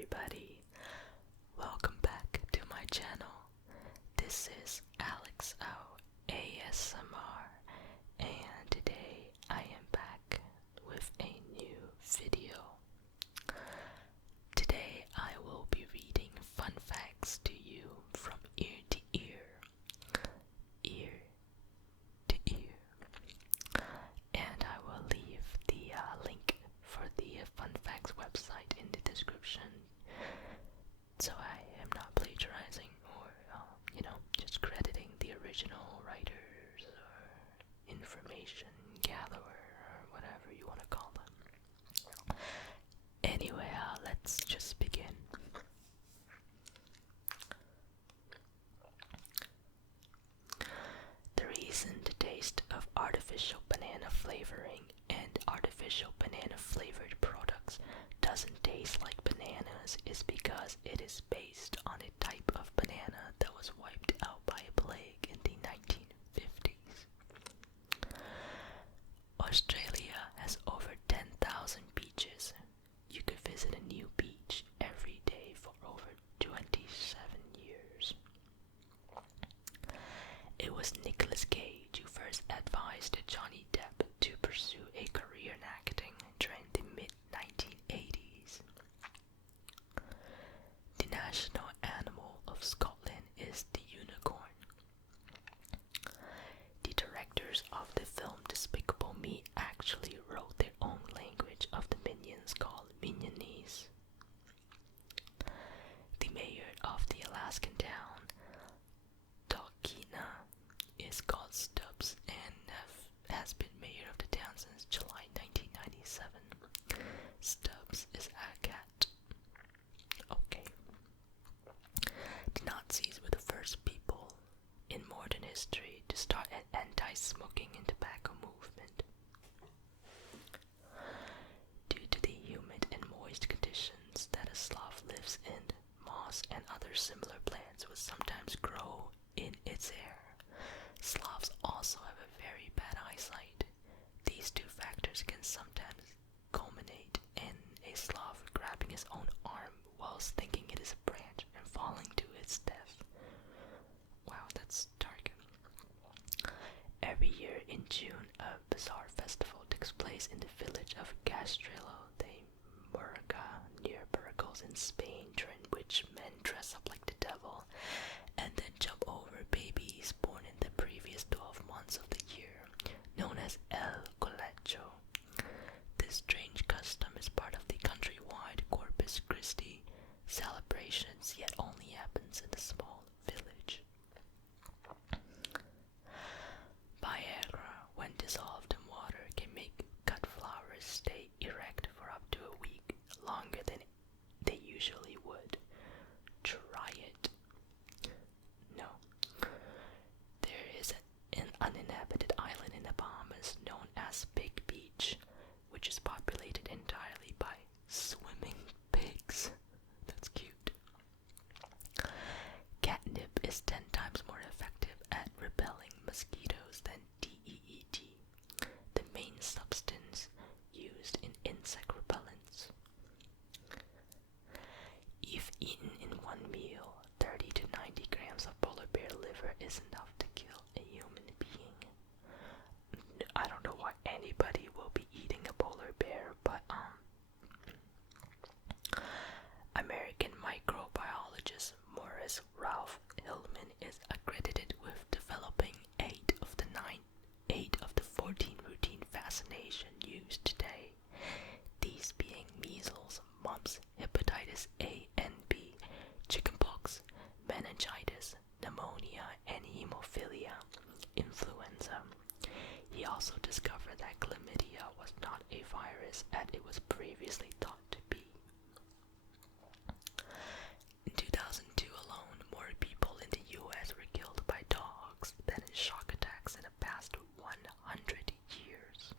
everybody. Welcome back to my channel. This is Alex O ASMR, and today I am back with a new video. Today I will be reading fun facts to you from ear to ear, ear to ear, and I will leave the link for the fun facts website in the description, so I am not plagiarizing or just crediting the original writers or information gatherer or whatever you want to call them. Anyway, let's just begin. The reason the taste of artificial banana flavoring and artificial banana flavored products doesn't taste like bananas is because it is based on a type of banana that was wiped out by a plague in the 1950s. Australia has over 10,000 beaches. You could visit a new beach every day for over 27 years. It was Nicolas Cage who first advised Johnny Depp to pursue a career in acting during the mid-1980s. The national animal of Scotland is the unicorn. The directors of the film Despicable Me actually wrote their own language of the minions called Minionese. The mayor of the Alaskan town, Talkeetna, is called Stubbs and has been mayor of the town since July 1997. Stubbs is a cat. Okay. The Nazis were the first people in modern history to start an anti-smoking and tobacco movement. Due to the humid and moist conditions that a sloth lives in, moss and other similar plants would sometimes grow in its hair. Sloths also have a very bad eyesight. These two factors can sometimes culminate in a sloth grabbing his own arm whilst thinking it is a branch and falling to its death. Wow, that's dark. Every year in June, a bizarre festival takes place in the village of Castrelo de Murga near Burgos in Spain, during which men dress up like the devil and then jump over babies born in the previous 12 months of the year, known as El Colecho. This strange custom is part of the countrywide Corpus Christi celebrations, yet only happens in the small village. Viagra, when dissolved in water, can make cut flowers stay erect for up to a week, longer than they usually would. Try it. No. There is an uninhabited island in the Bahamas known as Big Beach, which is populated entirely by swimming pigs. That's cute. Catnip is 10 times more effective at repelling mosquitoes than DEET, the main substance used in insect repellents. If eaten in one meal, 30 to 90 grams of polar bear liver is enough to kill a human being. I don't know why anybody will be eating a polar bear, but American microbiologist Morris Ralph Hillman is accredited with developing 8 of the 14 routine vaccinations used today. These being measles, mumps, hepatitis A and B, chickenpox, meningitis, pneumonia, and hemophilia, influenza. He also discovered that chlamydia was not a virus as it was previously thought to be. In 2002 alone, more people in the US were killed by dogs than in shock attacks in the past 100 years.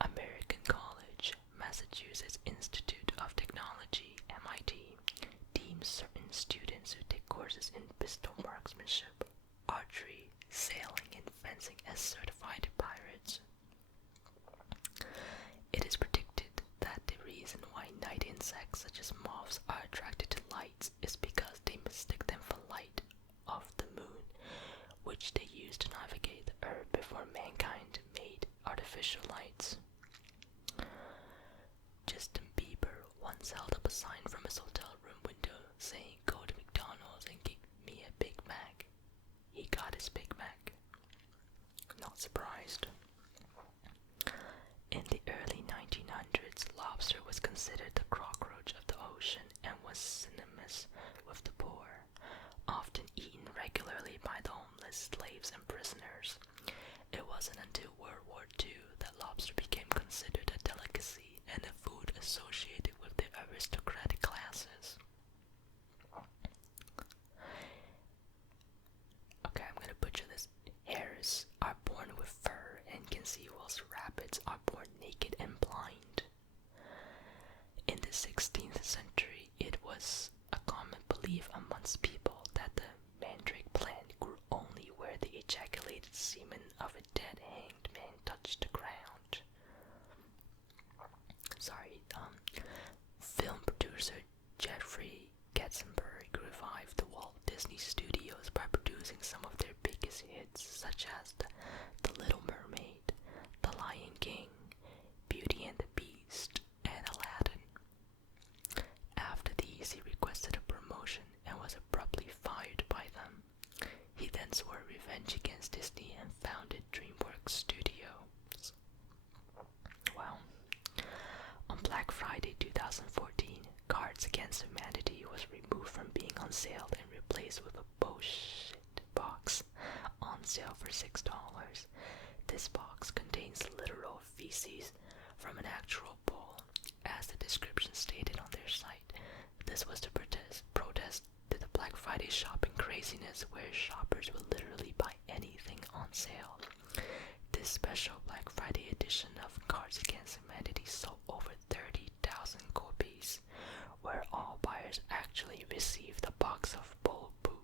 American College, Massachusetts Institute of Technology, MIT, deems certain students who take courses in pistol marksmanship, archery, sailing, and fencing as certified pirates. It is predicted that the reason why night in insects such as moths are attracted to lights is because they mistake them for light of the moon, which they used to navigate the earth before mankind made artificial lights. Justin Bieber once held up a sign from his hotel room window saying, "Go to McDonald's and get me a Big Mac." He got his Big Mac. Not surprised. In the early 1900s, lobster was considered the cockroach of the ocean and was synonymous with the poor, often eaten regularly by the homeless, slaves, and prisoners. It wasn't until World War II that lobster became considered a delicacy and a food associated with the aristocratic classes. Okay, I'm gonna butcher this. Hares are born with fur and can see, whilst rabbits are born naked and blind. In the 16th century, it was a common belief amongst people that the mandrake plant grew only where the ejaculated semen of a dead hanged man touched the ground. Film producer Jeffrey Katzenberg revived the Walt Disney Studios by producing some of their biggest hits, such as The Little Mermaid, The Lion King, Beauty and the Beast, and Aladdin. After these, he requested a promotion and was abruptly fired by them. He then swore revenge against Disney and founded DreamWorks Studios. Wow. On Black Friday 2014, Cards Against Humanity was removed from being on sale and replaced with a bullshit box on sale for $6. This box contains literal feces from an actual bull, as the description stated on their site. This was to protest to the Black Friday shopping craziness, where shoppers will literally buy anything on sale. This special Black Friday edition of Cards Against Humanity sold over 30,000 copies, where all buyers actually received a box of bull poo.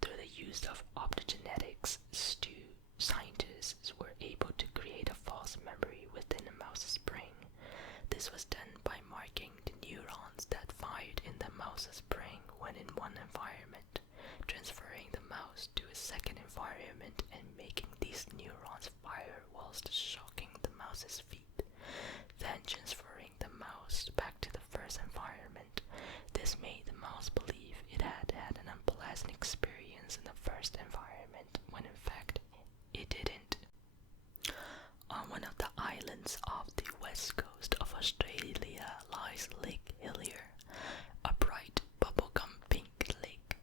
Through the use of optogenetics, scientists were able to create a false memory within a mouse's brain. This was done by marking the neurons that fired in the mouse's brain when in one environment, transferring the mouse to a second environment and making these neurons fire whilst shocking the mouse's feet, then transferring the mouse back to the first environment. This made the mouse believe it had had an unpleasant experience in the first environment, when in fact it didn't. On one of the islands off the west coast of Australia lies Lake Hillier, a bright bubblegum pink lake.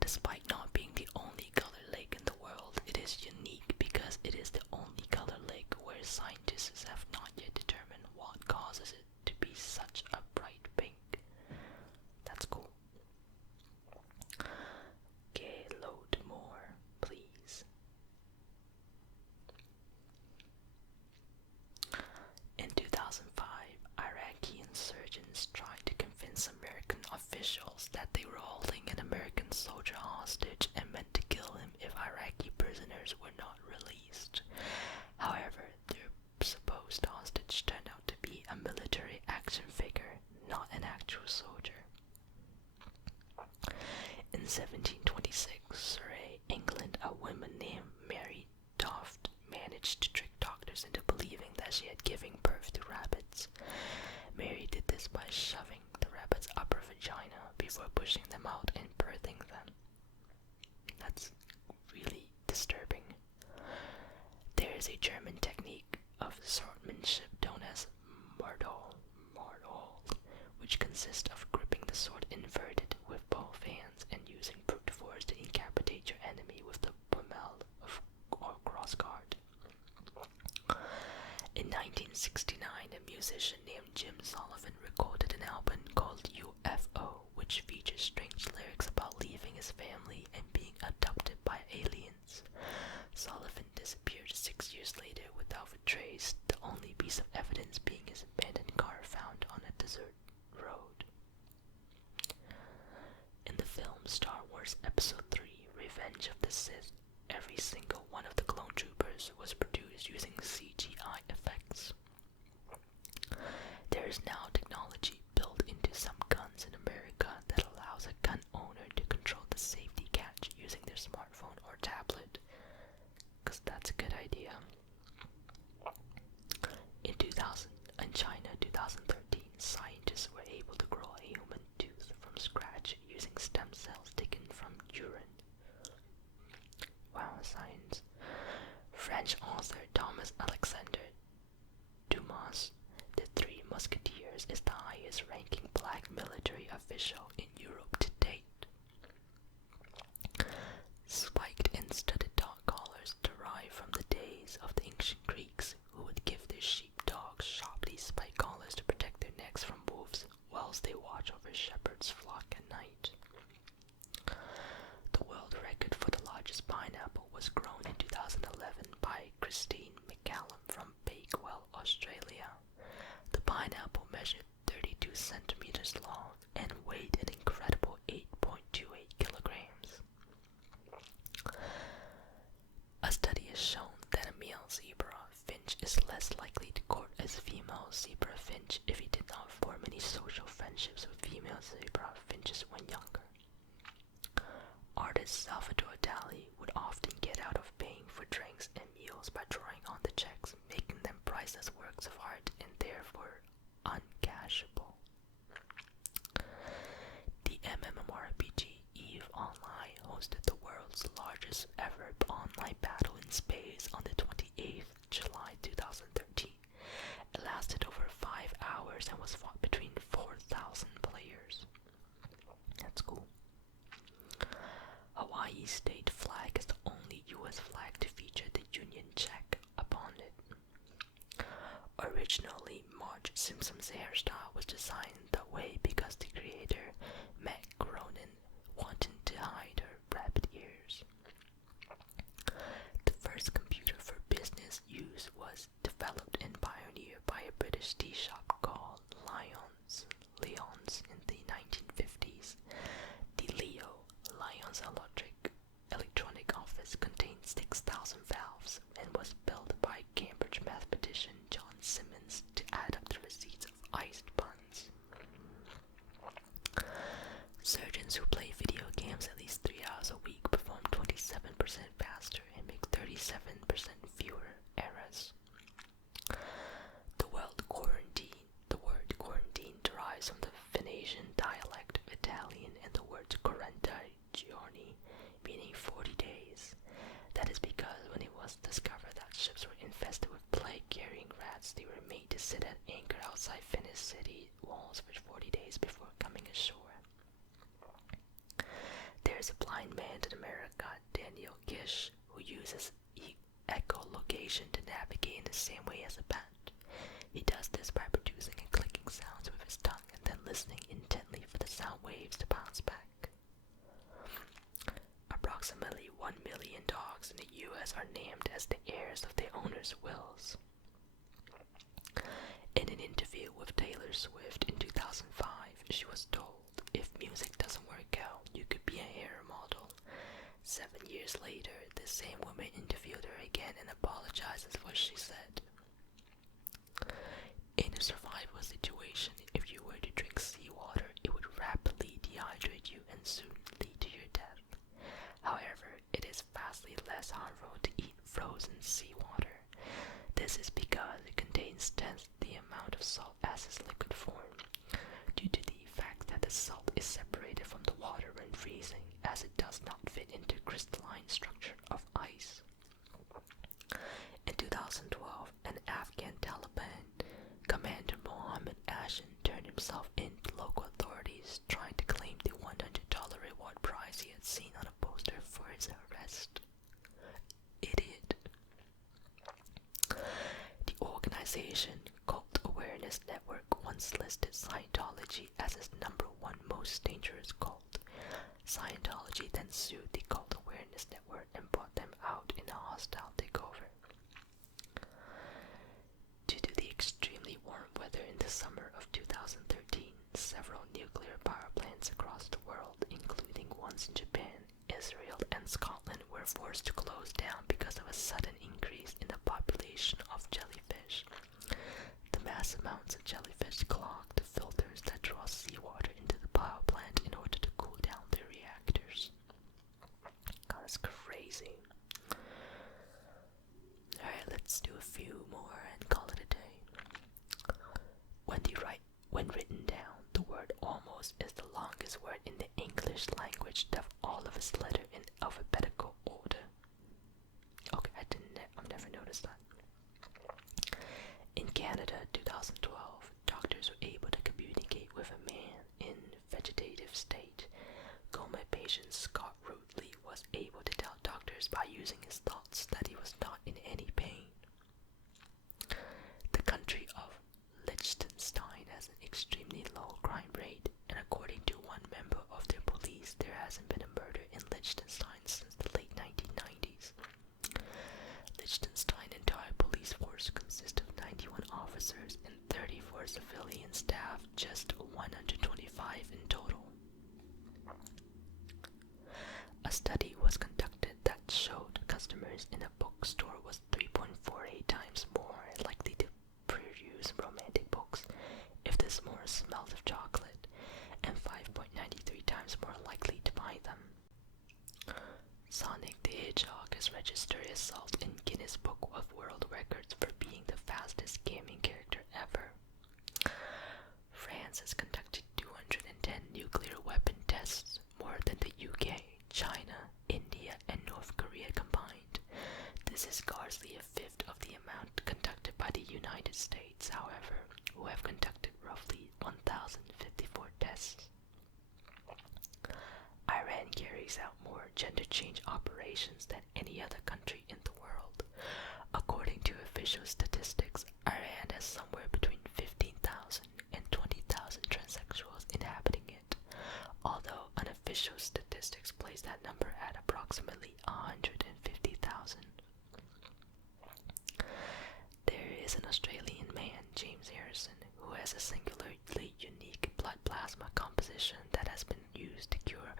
Despite not being the only color lake in the world, it is unique because it is the only color lake where scientists have not yet determined what causes it to be such a bright pink. That's cool. Okay, load more, please. In 2005, Iraqi insurgents tried to convince American officials that they were holding an American soldier hostage and meant to kill him if Iraqi prisoners were not released. However, their supposed hostage turned out to be a military action figure, not an actual soldier. In 1726, Surrey, England, a woman named Mary Toft managed to trick doctors into believing that she had given birth to rabbits. Mary did this by shoving the rabbit's upper vagina before pushing them out and birthing them. That's really disturbing. There is a German technique of swordsmanship known as Mordol, which consists of gripping the sword inverted with both hands and using brute force to incapacitate your enemy with the pommel or crossguard. In 1969, a musician named Jim Sullivan recorded an album called UFO, which features strange lyrics about leaving his family and being adopted by aliens. Sullivan disappeared 6 years later without a trace, the only piece of evidence being his abandoned car found on a desert road. In the film Star Wars Episode 3, Revenge of the Sith, every single one of the clone troopers was produced using CGI effects. Musketeers is the highest-ranking black military official in Europe to date. Spiked and studded dog collars derive from the days of the ancient Greeks, who would give their sheepdogs sharply spiked collars to protect their necks from wolves whilst they watch over shepherds' flock at night. The world record for the largest pineapple was grown in 2011 by Christine McCallum from Bakewell, Australia. The pineapple measured 32 centimeters long and weighed an incredible 8.28 kilograms. A study has shown that a male zebra finch is less likely to court a female zebra finch if he did not form any social friendships with female zebra finches when younger. Artist Salvador Dali would often get out of paying for drinks and meals by drawing on the checks, making them priced as works of art and therefore uncashable. The MMORPG EVE Online hosted the world's largest ever online battle in space on the 28th July 2013. It lasted over 5 hours and was fought between 4,000 players. That's cool. Hawaii's state flag is the only US flag to feature the Union Jack upon it. Originally, Marge Simpson's hairstyle was designed that way because the creator, Meg Cronin, wanted to hide her rabbit ears. The first computer for business use was developed and pioneered by a British tea shop called Lyons in the 1950s. The Lyons Electronic Office contained 6,000 valves and was built by Cambridge mathematician John Simmons to add up the receipts of iced buns. Surgeons who play video games at least 3 hours a week perform 27% faster and make 37% fewer errors. The word quarantine derives from the Venetian dialect of Italian and the word 40 giorni, meaning 40 days. That is because when it was discovered that ships were infested with plague-carrying rats, they were made to sit at anchor outside Venice city walls for 40 days before coming ashore. There's a blind man in America, Daniel Gish, who uses echolocation to navigate in the same way as a bat. He does this by producing and clicking sounds with his tongue and then listening intently for the sound waves to bounce back. Approximately 1 million dogs in the US are named as the heirs of their owners' wills. In an interview with Taylor Swift in 2005, she was told, if music doesn't work out, you could be a hair model. 7 years later, the same woman interviewed her again and apologizes for what she said. In a survival situation, if you were to drink seawater, it would rapidly dehydrate you and soon lead to your death. However, it is vastly less harmful to eat frozen seawater. This is because it contains tenth the amount of salt as its liquid form, due to the fact that the salt is separated from the water when freezing, as it does not fit into crystalline structure of ice. In 2012, an Afghan Taliban commander Mohammed Ashin turned himself in to local authorities, trying to claim the $100 reward prize he had seen on a poster for his arrest. Idiot. The organization Cult Awareness Network once listed Scientology as its #1 most dangerous cult. Scientology then sued the Cult Awareness Network and brought them out in a hostile takeover. Due to the extremely warm weather in the summer of 2013, several nuclear power plants across the world, including ones in Japan, Israel, and Scotland, were forced to close down because of a sudden increase in the population of jellyfish. The mass amounts of jellyfish clog the filters that draw seawater into the power plant in order to cool down the reactors. God, that's crazy. Alright, let's do a few more and call it a day. When written down, the word almost is the longest word in the English language to have all of its letters in alphabetical order. Okay, I've never noticed that. In Canada, 2012, Dr. customers in a bookstore was 3.48 times more likely to produce romantic books if the s'mores smelled of chocolate, and 5.93 times more likely to buy them. Sonic the Hedgehog has registered itself in Guinness Book of World Records for being the fastest gaming character ever. France has conducted 210 nuclear weapon tests, more than the UK, China, India, and North Korea combined. This is scarcely a fifth of the amount conducted by the United States, however, who have conducted roughly 1,054 tests. Iran carries out more gender change operations than any other country in the world. According to official statistics, Iran has somewhere between 15,000 and 20,000 transsexuals inhabiting it, although unofficial statistics place that number at approximately 150,000. There is an Australian man, James Harrison, who has a singularly unique blood plasma composition that has been used to cure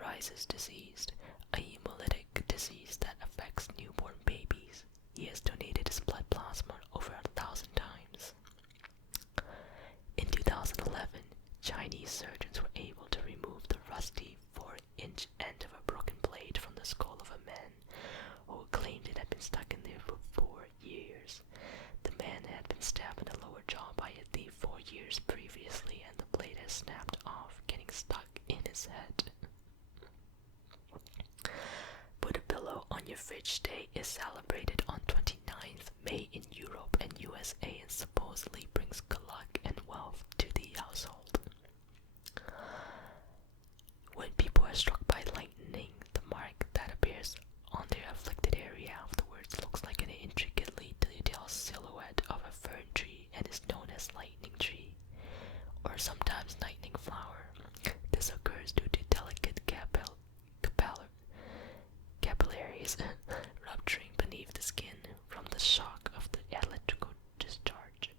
Rice's disease, a hemolytic disease that affects newborn babies. He has donated his blood plasma over 1,000 times. In 2011, Chinese surgeons were able to remove the rusty 4-inch end of a broken blade from the skull of a man who claimed it had been stuck in there for 4 years. The man had been stabbed in the lower jaw by a thief 4 years previously, and the blade has snapped off, getting stuck in his head. Put a Pillow on Your Fridge Day is celebrated on 29th May in Europe and USA and supposedly brings good luck and wealth to the household. When people are struck by lightning, the mark that appears on their afflicted area afterwards looks like an intricately detailed silhouette of a fern tree and is known as lightning tree, or sometimes lightning flower. This occurs due to delicate capillaries rupturing beneath the skin from the shock of the electrical discharge.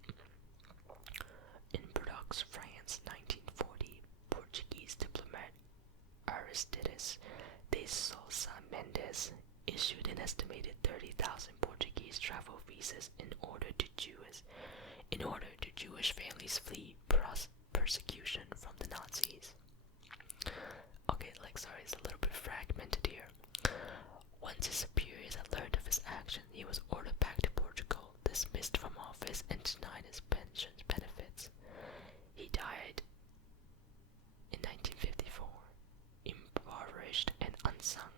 In Bordeaux, France, 1940, Portuguese diplomat Aristides de Sousa Mendes issued an estimated 30,000 Portuguese travel visas in order to Jewish families flee persecution from the Nazis. Okay, sorry, it's a little bit fragmented here. Once his superiors had learned of his action, he was ordered back to Portugal, dismissed from office, and denied his pension benefits. He died in 1954, impoverished and unsung.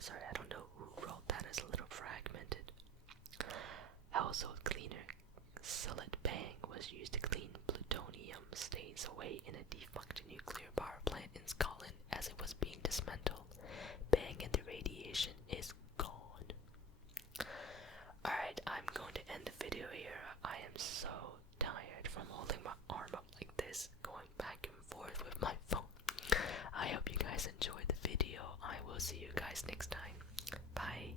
Sorry, I don't know who wrote that, it's a little fragmented. Household cleaner Sillet Bang was used to clean plutonium stains away in a defunct nuclear power plant in Scotland as it was being dismantled. Bang and the radiation is gone. Alright, I'm going to end the video here. I am so tired from holding my arm up like this, going back and forth with my phone. I hope you guys enjoyed the video. I will see you guys next time. Bye.